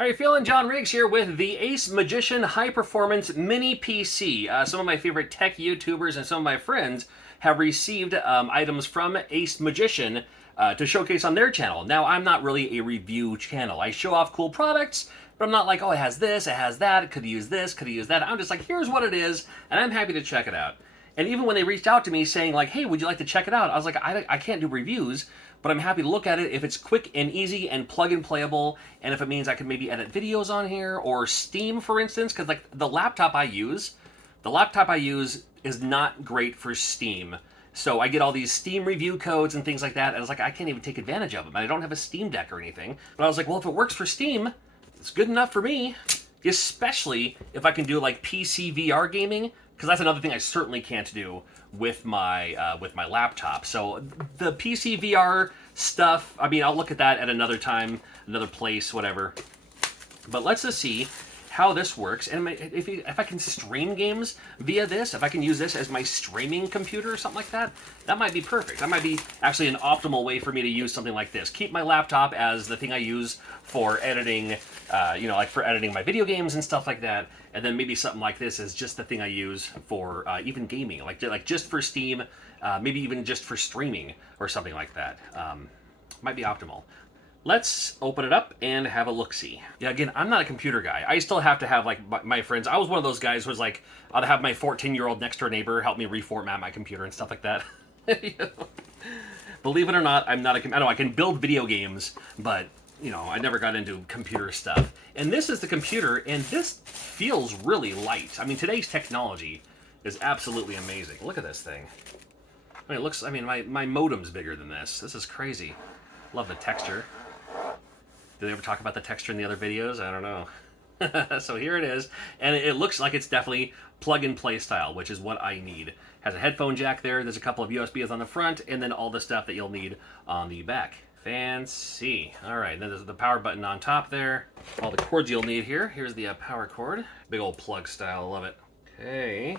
How are you feeling? John Riggs here with the Ace Magician High Performance Mini PC. Some of my favorite tech YouTubers and some of my friends have received items from Ace Magician to showcase on their channel. Now, I'm not really a review channel. I show off cool products, but I'm not like, oh, it has this, it has that, it could use this, could use that. I'm just like, here's what it is, and I'm happy to check it out. And even when they reached out to me saying like, hey, would you like to check it out? I was like, I can't do reviews, but I'm happy to look at it if it's quick and easy and plug and playable, and if it means I can maybe edit videos on here, or Steam, for instance, because like the laptop I use is not great for Steam. So I get all these Steam review codes and things like that, and I was like, I can't even take advantage of them. And I don't have a Steam Deck or anything. But I was like, well, if it works for Steam, it's good enough for me. Especially if I can do like PC VR gaming, because that's another thing I certainly can't do with my laptop. So the PC VR stuff, I mean, I'll look at that at another time, another place, whatever. But let's just see how this works, and if I can stream games via this, if I can use this as my streaming computer or something like that, that might be perfect. That might be actually an optimal way for me to use something like this. Keep my laptop as the thing I use for editing, like for editing my video games and stuff like that, and then maybe something like this is just the thing I use for even gaming, like just for Steam, maybe even just for streaming or something like that. Might be optimal. Let's open it up and have a look-see. Yeah, again, I'm not a computer guy. I still have to have, like, my friends. I was one of those guys who was like, I'd have my 14-year-old next-door neighbor help me reformat my computer and stuff like that. You know? Believe it or not, I'm not I know I can build video games, but, you know, I never got into computer stuff. And this is the computer, and this feels really light. I mean, today's technology is absolutely amazing. Look at this thing. I mean, it looks, I mean, my modem's bigger than this. This is crazy. Love the texture. Did they ever talk about the texture in the other videos? I don't know. So here it is, and it looks like it's definitely plug-and-play style, which is what I need. Has a headphone jack there, there's a couple of USBs on the front, and then all the stuff that you'll need on the back. Fancy. Alright, then there's the power button on top there. All the cords you'll need here. Here's the power cord. Big old plug style, love it. Okay.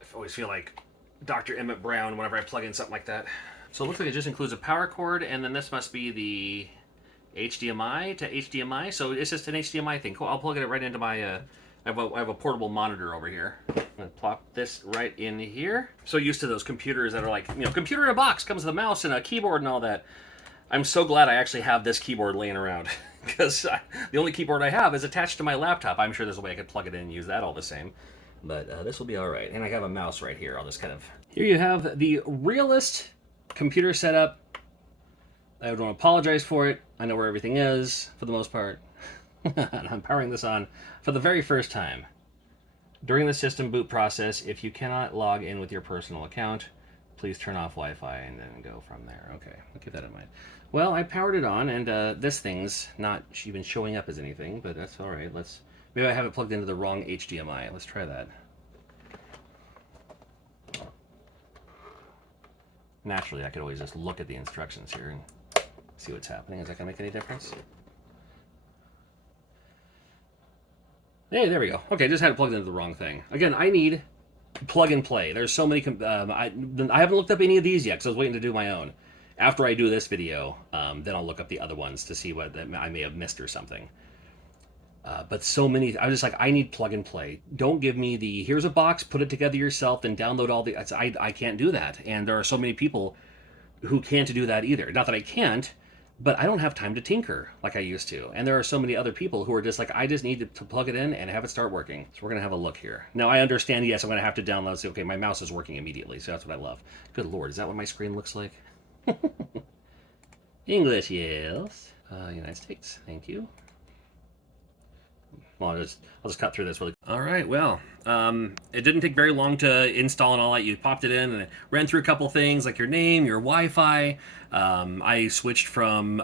I always feel like Dr. Emmett Brown whenever I plug in something like that. So it looks like it just includes a power cord, and then this must be the HDMI to HDMI. So it's just an HDMI thing. Cool. I'll plug it right into my. I have a portable monitor over here. I'm gonna plop this right in here. So used to those computers that are like, you know, computer in a box, comes with a mouse and a keyboard and all that. I'm so glad I actually have this keyboard laying around, because the only keyboard I have is attached to my laptop. I'm sure there's a way I could plug it in and use that all the same. But this will be all right. And I have a mouse right here. I'll just kind of. Here you have the realest computer setup. I don't apologize for it. I know where everything is for the most part. And I'm powering this on for the very first time. During the system boot process, if you cannot log in with your personal account, please turn off Wi-Fi and then go from there. Okay, I'll keep that in mind. Well, I powered it on, and this thing's not even showing up as anything, but that's all right. Maybe I have it plugged into the wrong HDMI. Let's try that. Naturally, I could always just look at the instructions here and see what's happening. Is that going to make any difference? Hey, there we go. Okay, just had it plugged into the wrong thing. Again, I need plug and play. There's so many. I haven't looked up any of these yet because I was waiting to do my own. After I do this video, then I'll look up the other ones to see what I may have missed or something. But so many, I was just like, I need plug and play. Don't give me the, here's a box, put it together yourself, then download all the, I can't do that. And there are so many people who can't do that either. Not that I can't, but I don't have time to tinker like I used to. And there are so many other people who are just like, I just need to plug it in and have it start working. So we're going to have a look here. Now I understand, yes, I'm going to have to download, say, okay, my mouse is working immediately. So that's what I love. Good Lord, is that what my screen looks like? English, yes. United States, thank you. Well, I'll just cut through this really quick. All right, well, it didn't take very long to install and all that. You popped it in and it ran through a couple things like your name, your Wi-Fi. I switched from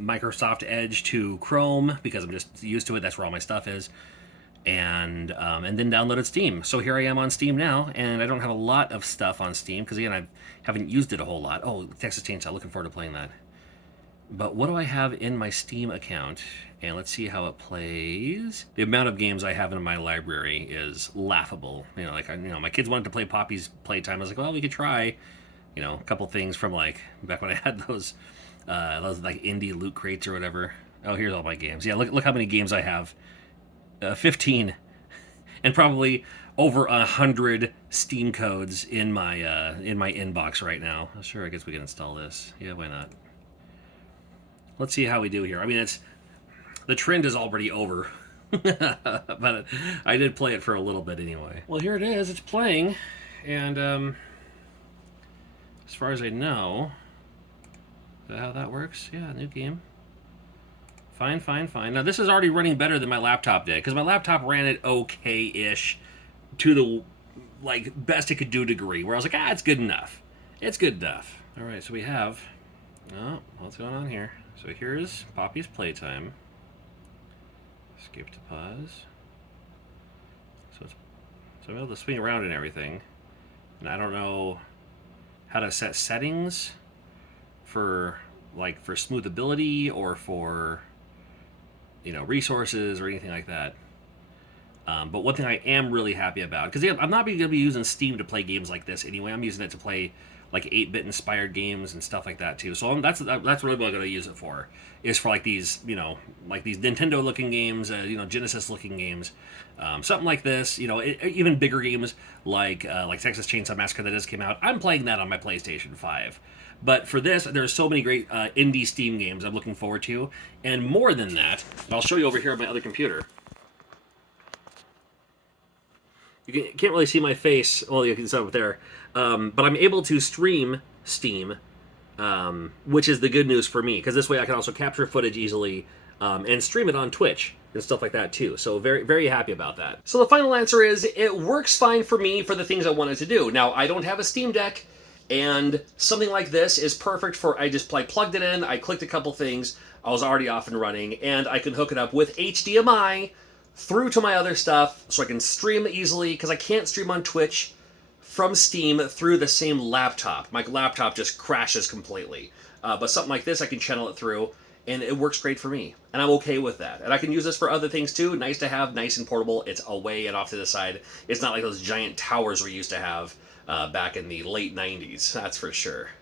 Microsoft Edge to Chrome because I'm just used to it. That's where all my stuff is. And then downloaded Steam. So here I am on Steam now, and I don't have a lot of stuff on Steam because, again, I haven't used it a whole lot. Oh, Texas Chainsaw, looking forward to playing that. But what do I have in my Steam account? And let's see how it plays. The amount of games I have in my library is laughable. You know, like, my kids wanted to play Poppy's Playtime. I was like, well, we could try, a couple things from, like, back when I had those Those like indie loot crates or whatever. Oh, here's all my games. Yeah, look how many games I have. 15, and probably over 100 Steam codes in my inbox right now. Sure, I guess we can install this. Yeah, why not? Let's see how we do here. I mean, the trend is already over, but I did play it for a little bit anyway. Well, here it is. It's playing, and as far as I know, is that how that works? Yeah, new game. Fine, fine, fine. Now, this is already running better than my laptop did, because my laptop ran it okay-ish to the, like, best it could do degree, where I was like, it's good enough. It's good enough. All right, so we have... Oh, what's going on here? So here's Poppy's playtime. Skip to pause. So I'm able to swing around and everything. And I don't know how to set settings for smoothability or for, resources or anything like that. But one thing I am really happy about, because I'm not going to be using Steam to play games like this anyway. I'm using it to play like 8-bit inspired games and stuff like that too. So that's really what I'm going to use it for. Is for like these Nintendo looking games, Genesis looking games, something like this. Even bigger games like Texas Chainsaw Massacre that just came out. I'm playing that on my PlayStation 5. But for this, there's so many great indie Steam games I'm looking forward to, and more than that, I'll show you over here on my other computer. You can't really see my face. Well, you can see it up there. But I'm able to stream Steam, which is the good news for me, because this way I can also capture footage easily and stream it on Twitch and stuff like that too. So very, very happy about that. So the final answer is it works fine for me for the things I wanted to do. Now, I don't have a Steam Deck, and something like this is perfect for, I plugged it in, I clicked a couple things, I was already off and running, and I can hook it up with HDMI through to my other stuff, so I can stream easily, because I can't stream on Twitch from Steam through the same laptop. My laptop just crashes completely. But something like this, I can channel it through, and it works great for me. And I'm okay with that. And I can use this for other things too. Nice to have, nice and portable. It's away and off to the side. It's not like those giant towers we used to have back in the late 90s, that's for sure.